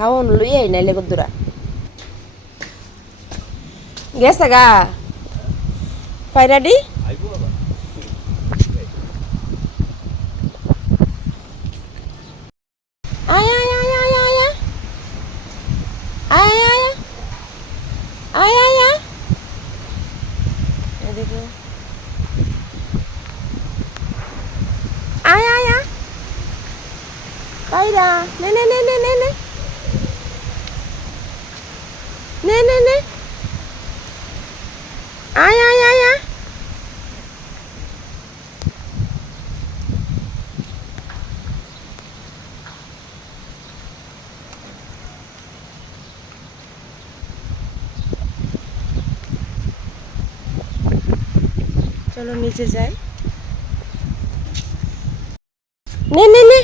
খাওন লইয়াই নাইলে কদ্দুরা গেছে গা পায়রাডি আয় আয় আয় আয় আয় আয় আয় আয় আয় আয় এদিকে আয় আয় আয় পায়রা নে নে নে নে নে নে নে নে নে আয় আয় আয় আয় চলো নিচে যাই নে নে নে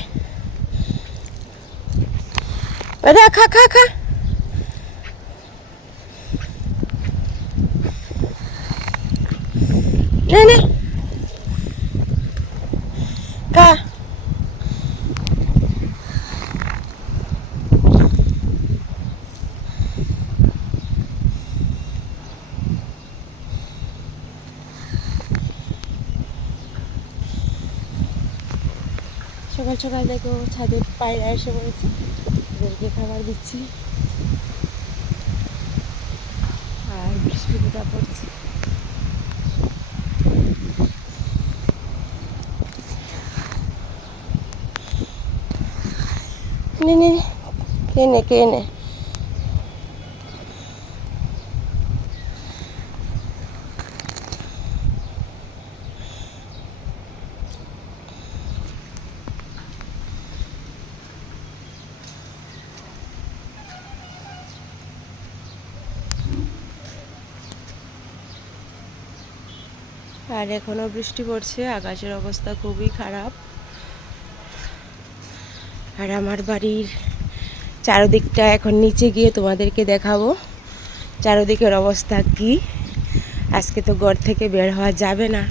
ওরা খা খা খা নে নে খা সকাল সকাল দেখো ছাদে পায়রা এসে পড়েছে ওদেরকে খাবার দিচ্ছি আর বৃষ্টিটা পড়ছে নে নে কে নে কে নে আর এখনো বৃষ্টি পড়ছে আকাশের অবস্থা খুবই খারাপ আর আমার বাড়ির চারদিকটা এখন নিচে গিয়ে তোমাদেরকে দেখাবো চারদিকের অবস্থা কি আজকে তো ঘর থেকে বের হওয়া যাবে না